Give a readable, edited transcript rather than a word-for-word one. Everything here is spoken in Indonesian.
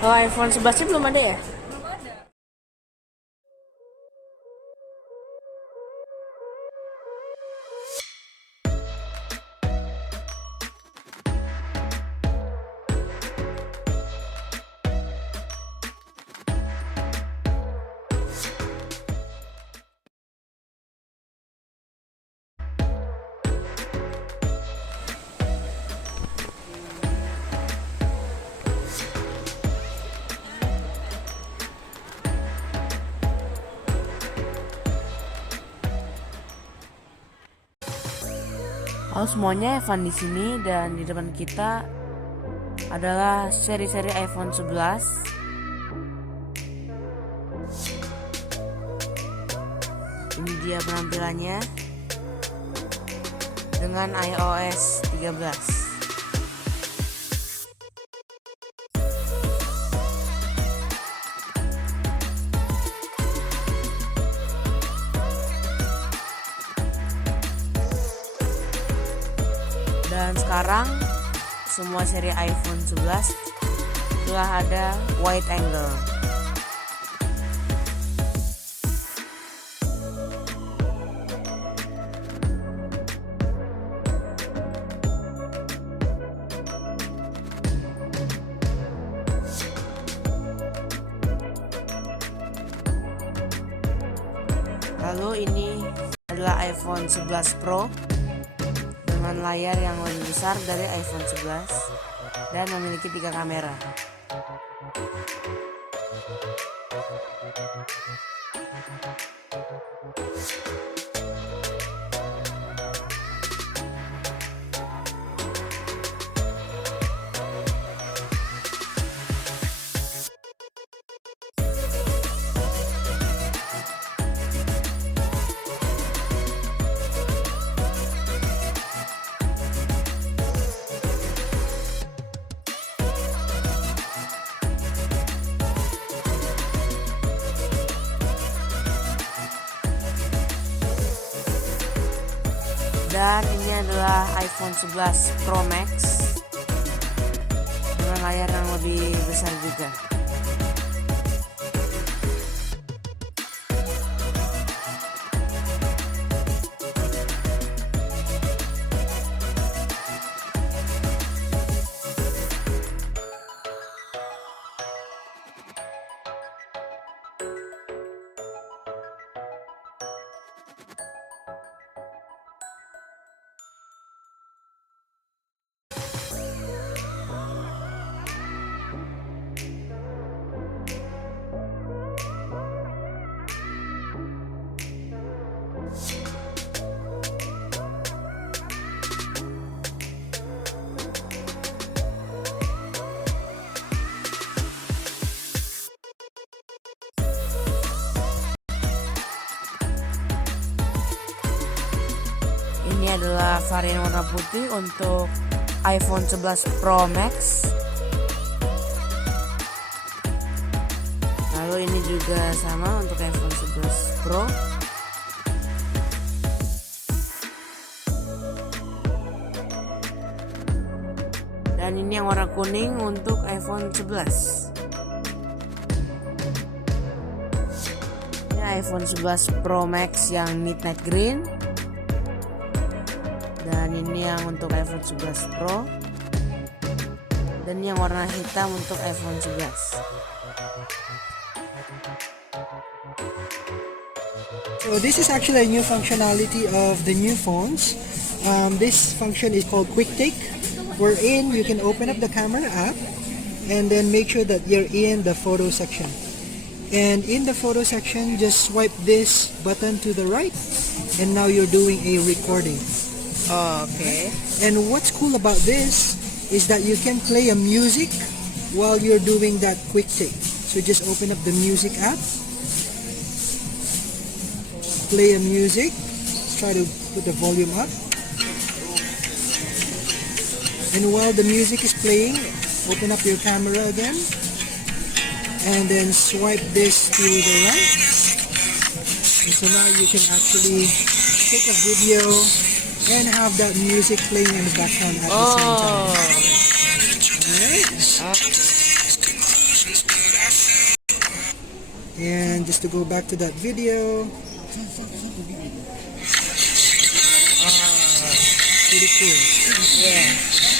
Kalau iPhone 11 sih belum ada ya? Halo semuanya, Evan di sini dan di depan kita adalah seri-seri iPhone 11. Ini dia penampilannya dengan iOS 13. Dan sekarang semua seri iPhone 11 telah ada wide angle. Lalu ini adalah iPhone 11 Pro dengan layar yang lebih besar dari iPhone 11 dan memiliki 3 kamera. Dan ini adalah iPhone 11 Pro Max dengan layar yang lebih besar juga. Ini adalah varian warna putih untuk iPhone 11 Pro Max. Lalu ini juga sama untuk iPhone 11 Pro. Dan ini yang warna kuning untuk iPhone 11. Ini iPhone 11 Pro Max yang midnight green. Dan ini yang untuk iPhone 11 Pro. Dan yang warna hitam untuk iPhone 11. So this is actually a new functionality of the new phones. This function is called Quick Take, wherein you can open up the camera app and then make sure that you're in the photo section. And in the photo section, just swipe this button to the right, and now you're doing a recording. Oh, okay. And what's cool about this is that you can play a music while you're doing that quick take. So just open up the music app, play a music, try to put the volume up. And while the music is playing, open up your camera again, and then swipe this to the right. And so now you can actually take a video and have that music playing in the background at the same time. Alright. And just to go back to that video, Oh, pretty cool. yeah.